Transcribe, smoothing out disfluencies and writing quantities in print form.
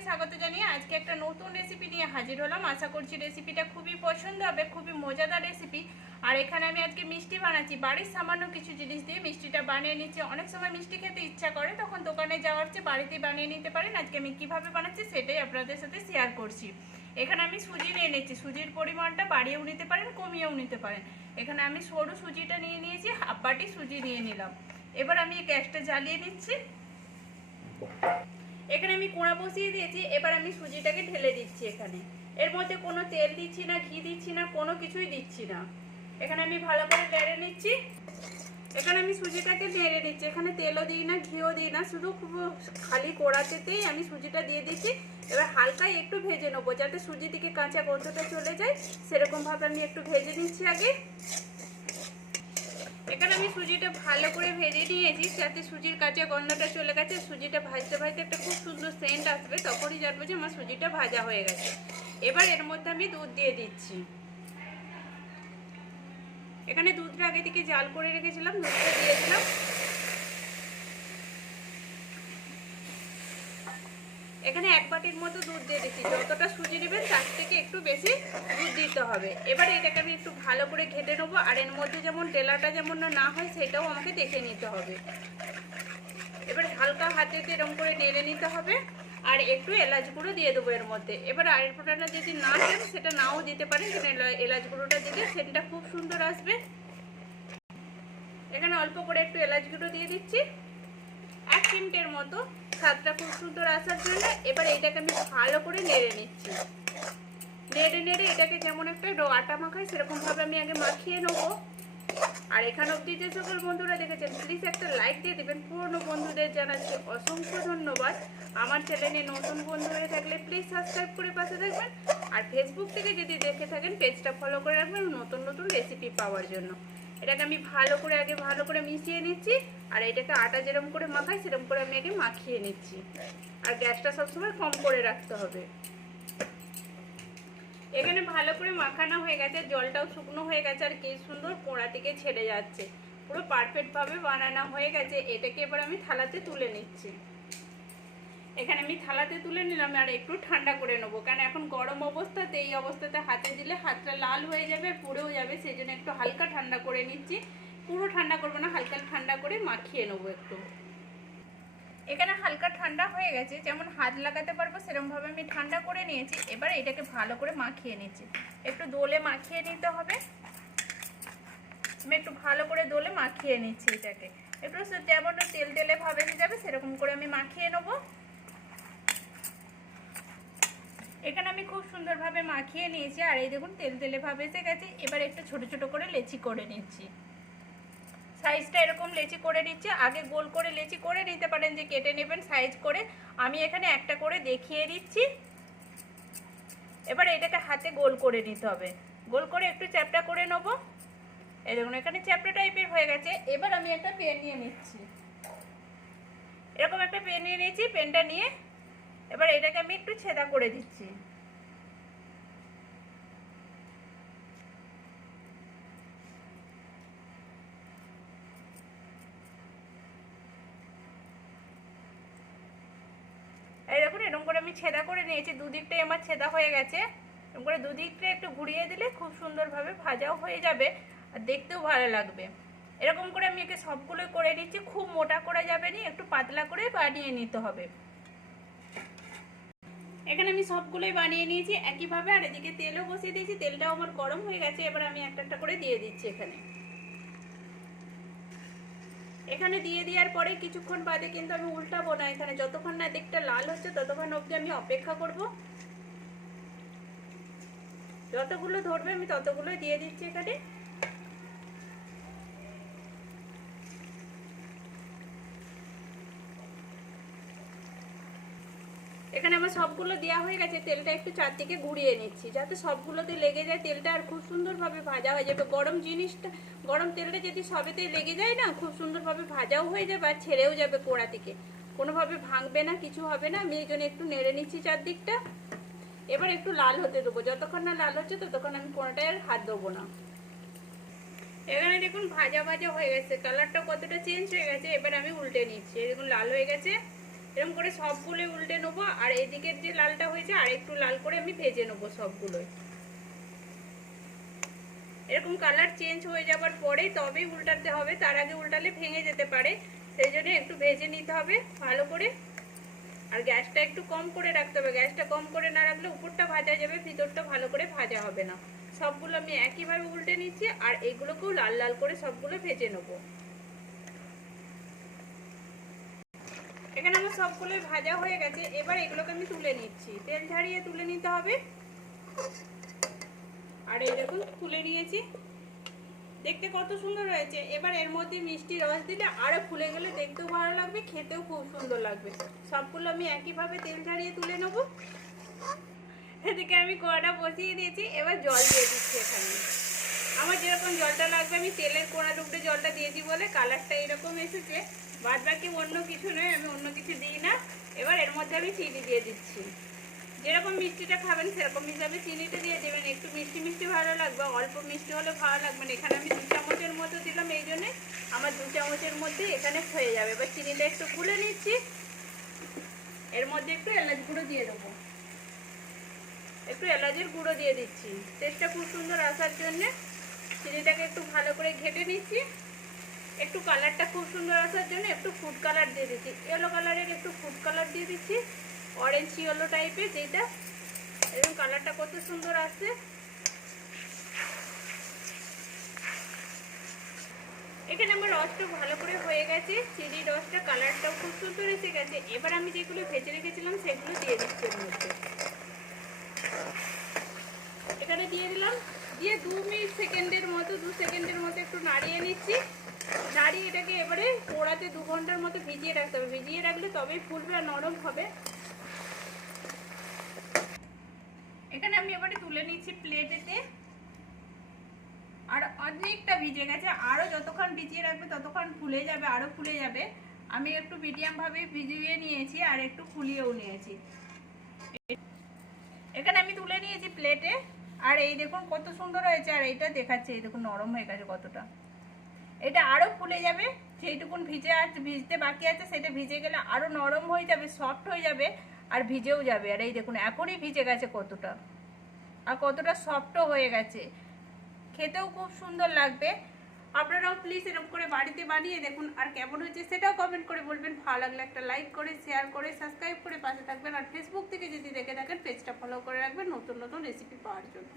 সবাইকে স্বাগত জানিয়ে আজকে একটা নতুন রেসিপি নিয়ে হাজির হলাম। আশা করছি রেসিপিটা খুবই পছন্দ হবে, খুবই মজাদার রেসিপি। আর এখানে আমি আজকে মিষ্টি বানাচ্ছি, বাড়ির সামান্য কিছু জিনিস দিয়ে মিষ্টিটা বানিয়ে নিচ্ছি। অনেক সময় মিষ্টি খেতে ইচ্ছা করে, তখন দোকানে যাওয়ার চেয়ে বাড়িতেই বানিয়ে নিতে পারেন। আজকে আমি কিভাবে বানাচ্ছি সেটাই আপনাদের সাথে শেয়ার করছি। এখানে আমি সুজি নিয়ে নিচ্ছি, সুজির পরিমাণটা বাড়িয়েও নিতে পারেন, কমিয়েও নিতে পারেন। এখানে আমি সরু সুজিটা নিয়ে নিয়েছি, হাফ বাটি সুজি নিয়ে নিলাম। এবার আমি গ্যাসটা জ্বালিয়ে নিচ্ছি। এখানে আমি কোড়া বসিয়ে দিয়েছি। এবার আমি সুজিটাকে ঢেলে দিচ্ছি। এখানে এর মধ্যে কোনো তেল দিচ্ছি না, ঘি দিচ্ছি না, কোনো কিছুই দিচ্ছি না। এখানে আমি ভালো করে নেড়ে নিচ্ছি। এখানে আমি সুজিটাকে নেড়ে নিচ্ছি। এখানে তেলও দিই না, ঘিও দিই না, শুধু খুব খালি কোড়াতেই আমি সুজিটা দিয়ে দিচ্ছি। এবার হালকাই একটু ভেজে নেবো, যাতে সুজি থেকে কাঁচা গন্ধটা চলে যায়, সেরকমভাবে আমি একটু ভেজে নিচ্ছি আগে। এখানে আমি সুজিটা ভালো করে ভেজে নিয়েছি, যাতে সুজির কাঁচা গন্ধটা চলে গেছে। সুজিটা ভাজতে ভাজতে একটা খুব সুন্দর সেন্ট আসবে, তখনই জানবো যে আমার সুজিটা ভাজা হয়ে গেছে। এবার এর মধ্যে আমি দুধ দিয়ে দিচ্ছি। এখানে দুধটা আগে থেকে জাল করে রেখেছিলাম, দুধটা দিয়ে দিলাম। এখানে এক বাটির মতো দুধ দিয়ে দিচ্ছি। যতটা সুজি নেবেন তার থেকে একটু বেশি দুধ দিতে হবে। এবার এটাকে আমি একটু ভালো করে ঘেটে নেবো। আর এর মধ্যে যেমন ডেলাটা যেমন না হয় সেটাও আমাকে দেখে নিতে হবে। এবার হালকা হাতে এরকম করে নেড়ে নিতে হবে। আর একটু এলাচ গুঁড়ো দিয়ে দেবো এর মধ্যে। এবার আয়ের ফোঁটাটা যদি না দেন সেটা নাও দিতে পারেন, কিন্তু এলাচ গুঁড়োটা দিলে সেটা খুব সুন্দর আসবে। এখানে অল্প করে একটু এলাচ গুঁড়ো দিয়ে দিচ্ছি, 1 চিমটের মতো, স্বাদটা খুব সুন্দর আসার জন্য। এবার এইটাকে আমি ভালো করে নেড়ে নিচ্ছি। নেড়ে নেড়ে এটাকে যেমন একটা আটা মাখাই সেরকমভাবে আমি আগে মাখিয়ে নেবো। আর এখানে অবধি যে সকল বন্ধুরা দেখেছেন প্লিজ একটা লাইক দিয়ে দেবেন। পুরনো বন্ধুদের জানাচ্ছি অসংখ্য ধন্যবাদ। আমার চ্যানেলে নতুন বন্ধু হয়ে থাকলে প্লিজ সাবস্ক্রাইব করে পাশে থাকবেন। আর ফেসবুক থেকে যদি দেখে থাকেন পেজটা ফলো করে রাখবেন নতুন নতুন রেসিপি পাওয়ার জন্য। এটাকে আমি ভালো করে মিশিয়ে নিচ্ছি। আর এটাকে আটা যেরকম করে মাখাই সেরকম করে আমি আগে মাখিয়ে নিচ্ছি। আর গ্যাসটা সবসময় কম করে রাখতে হবে। এখানে ভালো করে মাখানো হয়ে গেছে, জলটাও শুকনো হয়ে গেছে, আর কি সুন্দর কোড়া থেকে ছেড়ে যাচ্ছে। পুরো পারফেক্টভাবে বানানো হয়ে গেছে। এটাকে এবার আমি থালাতে তুলে নিচ্ছি। এখানে আমি থালাতে তুলে নিলাম। আর একটু ঠান্ডা করে নেবো, কারণ এখন গরম অবস্থাতে এই অবস্থাতে হাতে দিলে হাতটা লাল হয়ে যাবে, পুড়েও যাবে। সেই জন্য একটু হালকা ঠান্ডা করে নিচ্ছি। পুরো ঠান্ডা করবো না, হালকা ঠান্ডা করে মাখিয়ে নেবো একটু। এখানে হালকা ঠান্ডা হয়ে গেছে, যেমন হাত লাগাতে পারবো সেরকমভাবে আমি ঠান্ডা করে নিয়েছি। এবার এটাকে ভালো করে মাখিয়ে নিচ্ছি। একটু দোলে মাখিয়ে নিতে হবে। আমি একটু ভালো করে দোলে মাখিয়ে নিচ্ছি। এটাকে একটু যেমন তেল তেলে ভাবে এসে যাবে সেরকম করে আমি মাখিয়ে নেবো। এখানে আমি খুব সুন্দরভাবে মাখিয়ে নিয়েছি। আর এই দেখুন তেল তেলে ভাবে এসে গেছে। এবার একটু ছোট ছোট করে লেচি করে নিচ্ছি। সাইজটা এরকম লেচি করে নিচ্ছে। আগে গোল করে লেচি করে নিতে পারেন, যে কেটে নেবেন সাইজ করে। আমি এখানে একটা করে দেখিয়ে দিচ্ছি। এবার এটাকে হাতে গোল করে নিতে হবে। গোল করে একটু চ্যাপটা করে নেব। এই দেখুন এখানে চ্যাপটা টাইপের হয়ে গেছে। এবার আমি একটা পেন নিয়ে নিচ্ছি। এরকম একটা পেন নিয়ে নিয়েছি। পেনটা নিয়ে এবার এটাকে আমি একটু ছেদা করে দিচ্ছি। এই দেখুন এরকম করে আমি ছেদা করে নিয়েছি। দুদিকটাই আমার ছেদা হয়ে গেছে। এরকম করে দুদিকটা একটু ঘুরিয়ে দিলে খুব সুন্দরভাবে ভাজাও হয়ে যাবে, আর দেখতেও ভালো লাগবে। এরকম করে আমি একে সবগুলোই করে নিচ্ছি। খুব মোটা করা যাবে না, একটু পাতলা করে বানিয়ে নিতে হবে। এখানে আমি সবগুলোই বানিয়ে নিয়েছি একইভাবে। আর এদিকে তেলও বসিয়ে দিয়েছি, তেলটাও আমার গরম হয়ে গেছে। এবার আমি একটা একটা করে দিয়ে দিচ্ছি। এখানে দিয়ে দেওয়ার পরে কিছুক্ষণ বাদে কিন্তু আমি উল্টাবো না। এখানে যতক্ষণ না দিকটা লাল হচ্ছে ততক্ষণ অবধি আমি অপেক্ষা করব। যতগুলো ধরবে আমি ততগুলোই দিয়ে দিচ্ছি। এখানে আমার সবগুলো দেওয়া হয়ে গেছে। তেলটা একটু চারদিকে ঘুরিয়ে নিচ্ছি যাতে সবগুলোতে লেগে যায় তেলটা, আর খুব সুন্দরভাবে ভাজা হয়ে যাবে। গরম তেলটা যদি সবেতেই লেগে যায় না, খুব সুন্দরভাবে ভাজাও হয়ে যাবে আর ছেড়েও যাবে কোড়া থেকে, কোনোভাবে ভাঙবে না, কিছু হবে না। আমি এই জন্য একটু নেড়ে নিচ্ছি চারদিকটা। এবার একটু লাল হতে দেবো। যতক্ষণ না লাল হচ্ছে ততক্ষণ আমি কোনোটায় আর হাত দেবো না। এখানে দেখুন ভাজা ভাজা হয়ে গেছে, কালারটা কতটা চেঞ্জ হয়ে গেছে। এবার আমি উল্টে নিচ্ছি। দেখুন লাল হয়ে গেছে। এরকম করে সবগুলো উল্টে নেবো। আর এদিকের যে লালটা হয়েছে আর একটু লাল করে আমি ভেজে নেবো সবগুলোই। এরকম কালার চেঞ্জ হয়ে যাবার পরে তবেই উল্টাতে হবে, তার আগে উল্টালে ভেঙে যেতে পারে, সেই জন্য একটু ভেজে নিতে হবে ভালো করে। আর গ্যাসটা একটু কম করে রাখতে হবে, গ্যাসটা কম করে না রাখলে উপরটা ভাজা যাবে, ভিতরটা ভালো করে ভাজা হবে না। সবগুলো আমি একইভাবে উল্টে নিচ্ছি আর এগুলোকেও লাল লাল করে সবগুলো ভেজে নেবো। এখানে আমার সবগুলো ভাজা হয়ে গেছে, এবার এগুলোকে আমি তুলে নিচ্ছি, তেল ঝাড়িয়ে তুলে নিতে হবে। আর এই দেখুন তুলে নিয়েছি, দেখতে কত সুন্দর হয়েছে। এবার এর মধ্যে মিষ্টি রস দিলে আরো ফুলে গেলে দেখতেও ভালো লাগবে, খেতেও খুব সুন্দর লাগবে। সবগুলো আমি একইভাবে তেল ঝাড়িয়ে তুলে নেব। এদিকে আমি কড়াটা বসিয়ে দিয়েছি, এবার জল দিয়ে দিচ্ছি। এখানে আমার যেরকম জলটা লাগবে, আমি তেলের কোড়ার উপরে জলটা দিয়েছি বলে কালারটা এরকম এসেছে, বাদ বাকি অন্য কিছু নয়, আমি অন্য কিছু দিই না। এবার এর মধ্যে আমি চিনি দিয়ে দিচ্ছি, যেরকম মিষ্টিটা খাবেন সেরকম হিসাবে চিনিটা দিয়ে দেবেন। একটু মিষ্টি মিষ্টি ভালো লাগবে, অল্প মিষ্টি হলে ভালো লাগবে না। এখানে আমি 2 চামচের মতো দিলাম, এই জন্যে আমার 2 চামচের মধ্যে এখানে হয়ে যাবে। এবার চিনিটা একটু গুলে নিচ্ছি, এর মধ্যে একটু এলাচ গুঁড়ো দিয়ে দেবো, একটু এলাচের গুঁড়ো দিয়ে দিচ্ছি টেস্টটা খুব সুন্দর আসার জন্যে। চিনিটাকে একটু ভালো করে ঘেটে নিচ্ছি, একটু কালারটা খুব সুন্দর আসার জন্য একটু ফুড কালার দিয়ে দিচ্ছি, ইয়েলো কালারের একটু ফুড কালার দিয়ে দিচ্ছি, অরেঞ্জ ইয়েলো টাইপের, যেটা এরকম কালারটা কত সুন্দর আসছে। এখানে আমার রসটা ভালো করে হয়ে গেছে, চিনির রসটা কালারটাও খুব সুন্দর এসে গেছে। এবার আমি যেগুলো ভেজে রেখেছিলাম সেগুলো দিয়ে দিচ্ছি এর মধ্যে, এখানে দিয়ে দিলাম। দিয়ে 2 সেকেন্ডের মতো একটু নাড়িয়ে নিচ্ছি। নাড়িয়ে এটাকে এবারে পোড়াতে 2 ঘন্টার মতো ভিজিয়ে রাখতে হবে, ভিজিয়ে রাখলে তবেই ফুলবে আর নরম হবে। এখানে আমি এবারে তুলে নিচ্ছি প্লেটেতে। আর অনেকটা ভিজে গেছে, আরও যতক্ষণ ভিজিয়ে রাখবে ততক্ষণ ফুলে যাবে, আরও ফুলে যাবে। আমি একটু মিডিয়ামভাবে ভিজিয়ে নিয়েছি আর একটু ফুলিয়েও নিয়েছি। এখানে আমি তুলে নিয়েছি প্লেটে, আর এই দেখুন কত সুন্দর হয়েছে। আর এইটা দেখাচ্ছে, এই দেখুন নরম হয়ে গেছে কতটা। এটা আরও ফুলে যাবে, যেইটুকুন ভিজতে বাকি আছে সেটা ভিজে গেলে আরও নরম হয়ে যাবে, সফট হয়ে যাবে আর ভিজেও যাবে। আর এই দেখুন এখনই ভিজে গেছে কতটা, আর কতটা সফটও হয়ে গেছে, খেতেও খুব সুন্দর লাগবে। আপনারাও প্লিজ এরকম করে বাড়িতে বানিয়ে দেখুন, আর কেমন হয়েছে সেটাও কমেন্ট করে বলবেন। ভালো লাগলে একটা লাইক করে, শেয়ার করে, সাবস্ক্রাইব করে পাশে থাকবেন। আর ফেসবুক থেকে যদি দেখে থাকেন পেজটা ফলো করে রাখবেন নতুন নতুন রেসিপি পাওয়ার জন্য।